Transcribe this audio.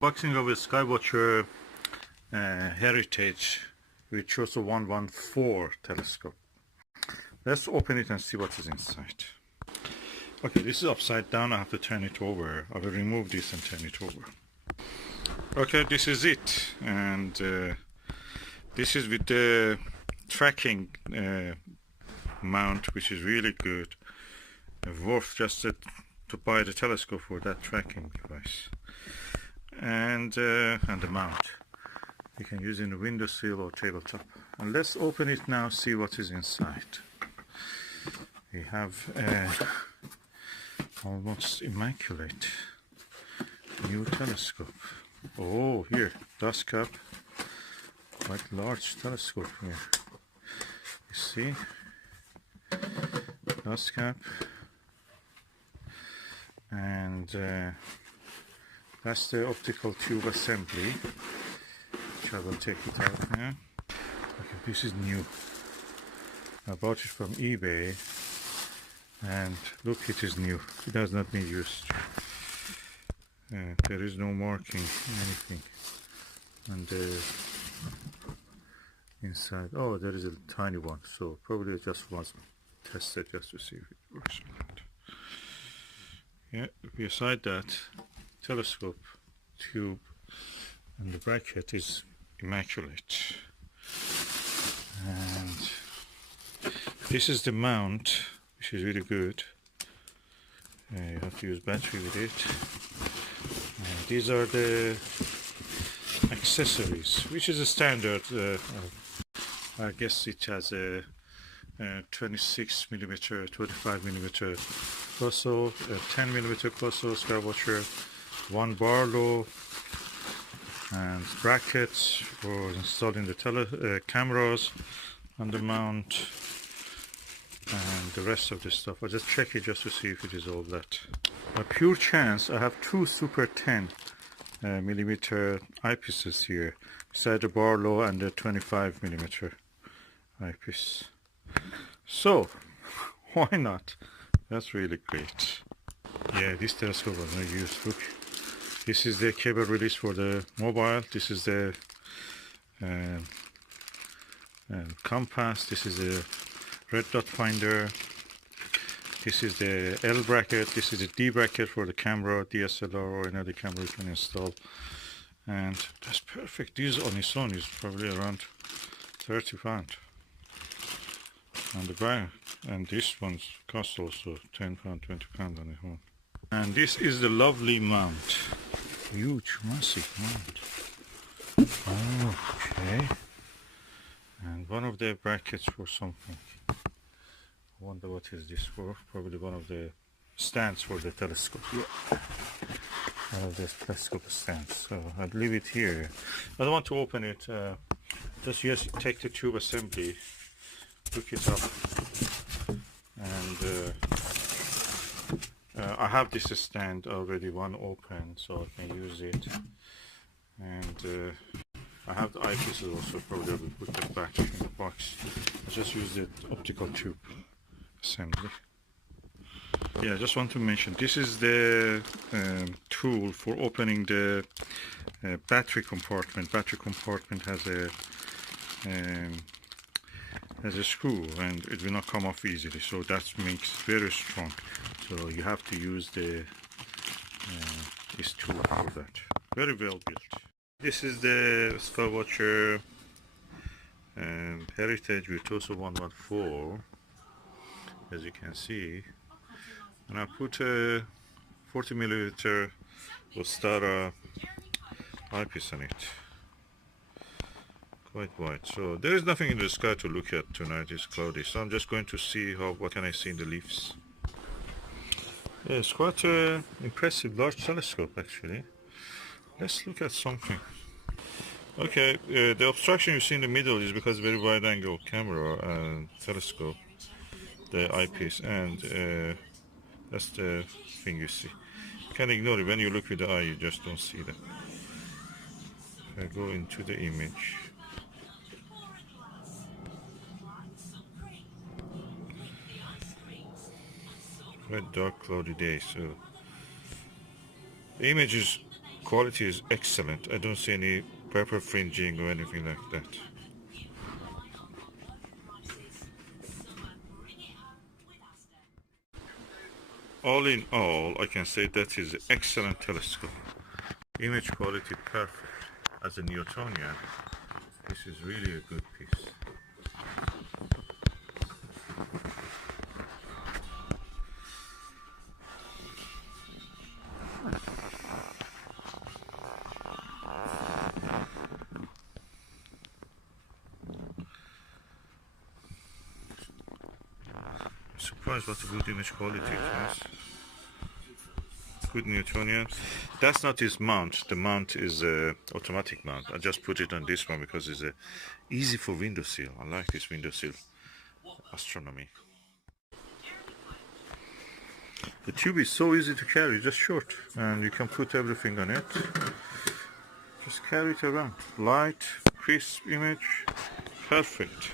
Boxing of a Skywatcher Heritage Virtuoso 114 telescope. Let's open it and see what is inside. Okay, this is upside down. I have to turn it over. I will remove this and turn it over. Okay, this is it, and this is with the tracking mount, which is really good. Worth just to buy the telescope for that tracking device. And the mount you can use in the windowsill or tabletop. And let's open it now, see what is inside. We have almost immaculate new telescope. Oh, here, dust cap, quite large telescope here. You see, dust cap, and that's the optical tube assembly, which I will take it out now. Okay, this is new. I bought it from eBay, and look, it is new. It does not need use. There is no marking, anything on the inside. Oh, there is a tiny one, so probably it just was tested just to see if it works or not. Yeah, beside that, telescope tube and the bracket is immaculate. And this is the mount, which is really good. You have to use battery with it. And these are the accessories, which is a standard. I guess it has a 26mm, 25mm Virtuoso, 10mm Virtuoso, Skywatcher, one Barlow, and brackets for installing the cameras on the mount, and the rest of the stuff. I'll just check it just to see if it is all that. By pure chance, I have two Super 10mm eyepieces here, beside the Barlow and the 25mm eyepiece. So, why not? That's really great. Yeah, this telescope was no use. Look, this is the cable release for the mobile. This is the compass. This is the red dot finder. This is the L bracket. This is the D bracket for the camera, DSLR or another camera you can install. And that's perfect. This on its own is probably around £30. And the brand, and this one's cost also £10, £20 on its own. And this is the lovely mount. Huge, massive mount. Okay. And one of the brackets for something. I wonder what is this for. Probably one of the stands for the telescope. Yeah. One of the telescope stands. So I'll leave it here. I don't want to open it. Just take the tube assembly, hook it up, and I have this stand already, one open, so I can use it. And I have the eyepieces also. Probably I will put them back in the box. I just use the optical tube assembly. Yeah, I just want to mention, this is the tool for opening the battery compartment. Battery compartment has a screw, and it will not come off easily, so that makes it very strong. So you have to use the this tool for that. Very well built. This is the Skywatcher Heritage Virtuoso 114, as you can see. And I put a 40mm Ostara eyepiece on it. Quite wide. So there is nothing in the sky to look at tonight. It's cloudy, so I'm just going to see what can I see in the leaves. Yeah, it's quite an impressive large telescope actually. Let's look at something. Okay, the obstruction you see in the middle is because very wide angle camera and telescope, the eyepiece, and that's the thing you see. You can ignore it. When you look with the eye, you just don't see that. If I go into the image, quite dark, cloudy day, so the image is Quality is excellent. I don't see any purple fringing or anything like that. All in all, I can say that is an excellent telescope. Image quality perfect. As a Newtonian, this is really a good piece. Surprised what a good image quality it has. Good Newtonian. That's not his mount. The mount is a automatic mount. I just put it on this one because it's easy for windowsill. I like this windowsill astronomy. The tube is so easy to carry, just short, and you can put everything on it. Just carry it around. Light, crisp image, perfect.